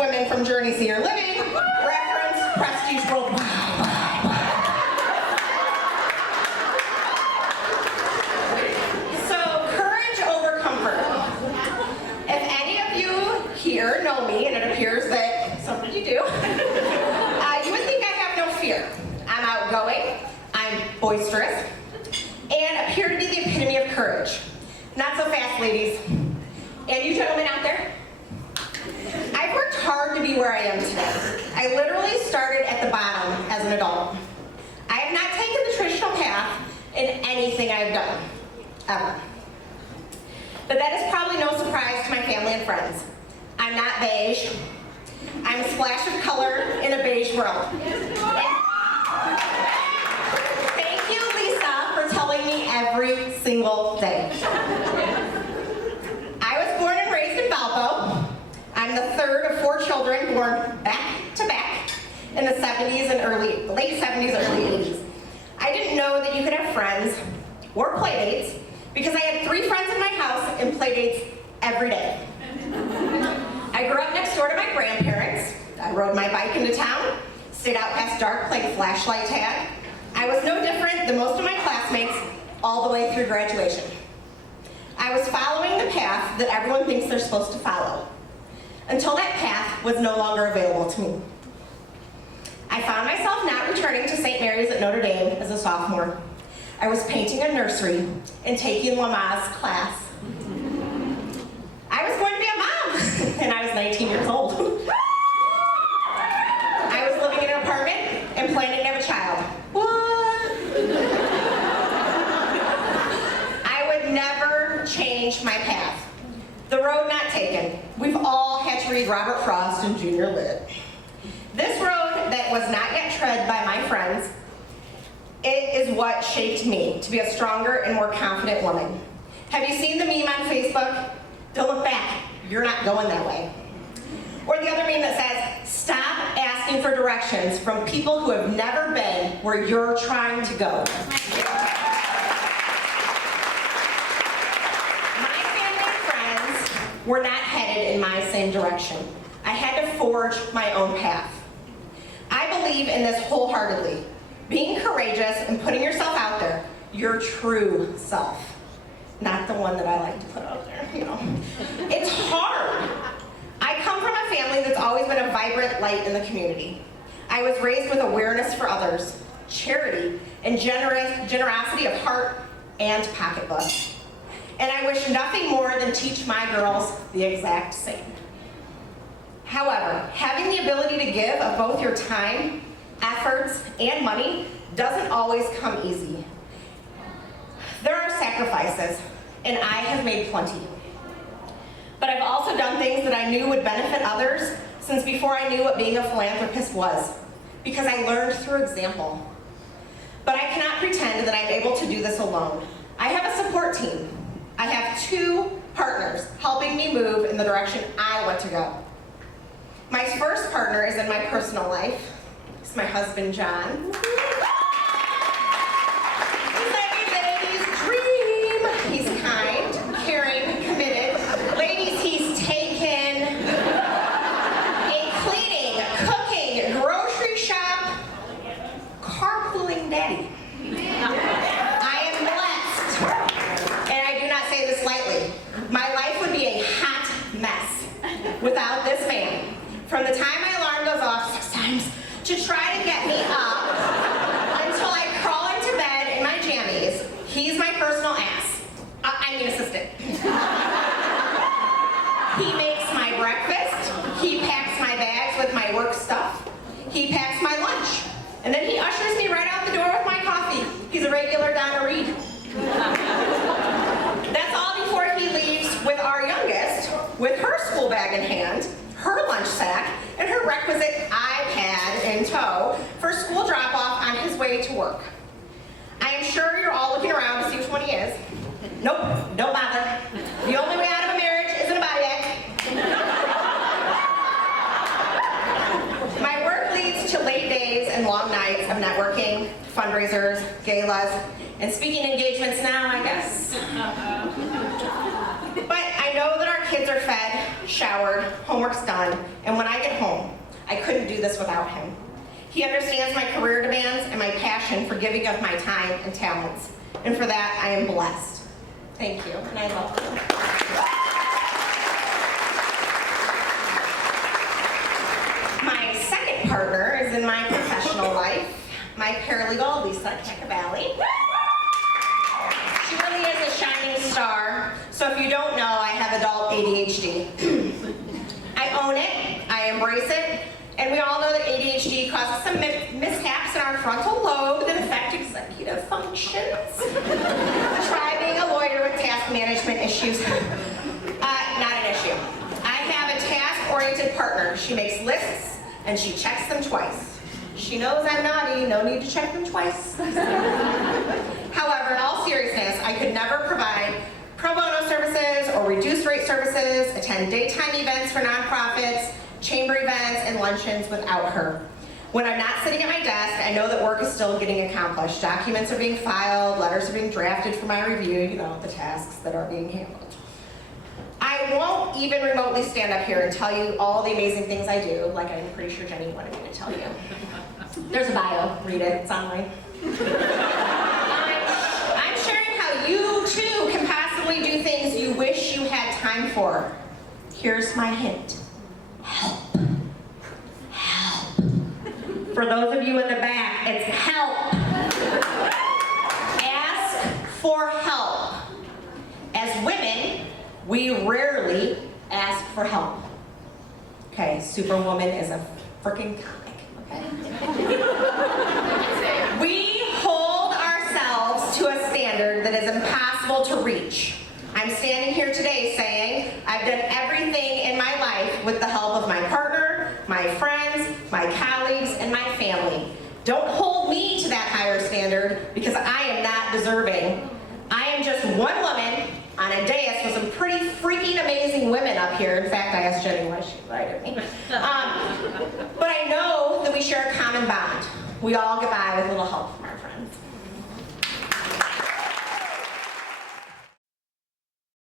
women from Journey Senior Living, reference Prestige World. So, courage over comfort. If any of you here know me, and it appears that some of you do, you would think I have no fear. I'm outgoing, I'm boisterous, and appear to be the epitome of courage. Not so fast, ladies. And you gentlemen out there? I've worked hard to be where I am today. I literally started at the bottom as an adult. I have not taken the traditional path in anything I've done, ever. But that is probably no surprise to my family and friends. I'm not beige. I'm a splash of color in a beige world. Thank you, Lisa, for telling me every single day. I was born and raised in Valpo. I'm the third of 4 children born back to back in the 70s and late 70s, early 80s. I didn't know that you could have friends or playdates because I had 3 friends in my house and playdates every day. I grew up next door to my grandparents. I rode my bike into town, stayed out past dark playing flashlight tag. I was no different than most of my classmates all the way through graduation. I was following the path that everyone thinks they're supposed to follow, until that path was no longer available to me. I found myself not returning to St. Mary's at Notre Dame as a sophomore. I was painting a nursery and taking Lamaze class. I was going to be a mom, and I was 19 years old. I was living in an apartment and planning to have a child. What? I would never change my path. The road not taken. We've all had to read Robert Frost in junior lit. This road that was not yet tread by my friends, it is what shaped me to be a stronger and more confident woman. Have you seen the meme on Facebook? Don't look back, you're not going that way. Or the other meme that says, stop asking for directions from people who have never been where you're trying to go. Were not headed in my same direction. I had to forge my own path. I believe in this wholeheartedly. Being courageous and putting yourself out there, your true self. Not the one that I like to put out there, you know. It's hard. I come from a family that's always been a vibrant light in the community. I was raised with awareness for others, charity, and generosity of heart and pocketbook. And I wish nothing more than teach my girls the exact same. However, having the ability to give of both your time, efforts, and money doesn't always come easy. There are sacrifices, and I have made plenty. But I've also done things that I knew would benefit others since before I knew what being a philanthropist was, because I learned through example. But I cannot pretend that I'm able to do this alone. I have a support team. I have 2 partners helping me move in the direction I want to go. My first partner is in my personal life. It's my husband, John. He's everybody's dream. He's kind, caring, committed. Ladies, he's taken a cleaning, cooking, grocery shop, carpooling daddy. I am blessed. And I do not say this lightly. My life would be a hot mess without this man. From the time my alarm goes off 6 times to try to get me up until I crawl into bed in my jammies, he's my personal ass. I mean assistant. He makes my breakfast. He packs my bags with my work stuff. He packs my lunch. And then he ushers me right out the door with my coffee. He's a regular Donna Reed. That's all before he leaves with our youngest, with her school bag in hand, her lunch sack, and her requisite iPad in tow for school drop-off on his way to work. I am sure you're all looking around to see which one he is. Nope, don't bother. The only way out of a marriage is in a body bag. My work leads to late days and long nights of networking, fundraisers, galas, and speaking engagements now, I guess. But I know that our kids are fed, showered, homework's done, and when I get home, I couldn't do this without him. He understands my career demands and my passion for giving of my time and talents. And for that, I am blessed. Thank you, and I love you. My second partner is in my professional life, my paralegal, Lisa Cacavalli. She really is a shining star. So if you don't know, I have adult ADHD. I own it, I embrace it, and we all know that ADHD causes some mishaps in our frontal lobe that affect executive functions. Try being a lawyer with task management issues. Not an issue. I have a task-oriented partner. She makes lists, and she checks them twice. She knows I'm naughty, no need to check them twice. However, in all seriousness, I could never provide pro bono services or reduced rate services, attend daytime events for nonprofits, chamber events, and luncheons without her. When I'm not sitting at my desk, I know that work is still getting accomplished. Documents are being filed, letters are being drafted for my review, you know, the tasks that are being handled. I won't even remotely stand up here and tell you all the amazing things I do, like I'm pretty sure Jenny wanted me to tell you. There's a bio, read it, it's online. I'm sharing how you too can possibly do things you wish you had time for. Here's my hint. Help. Help. For those of you in the back, it's help. Ask for help. As women, we rarely ask for help. Okay, Superwoman is a freaking comic, okay? We hold ourselves to a standard that is impossible to reach. I'm standing here today saying I've done everything in my life with the help of my partner, my friends, my colleagues, and my family. Don't hold me to that higher standard because I am not deserving. I am just one woman on a dais with some pretty freaking amazing women up here. In fact, I asked Jenny why she invited me. But I know that we share a common bond. We all get by with a little help from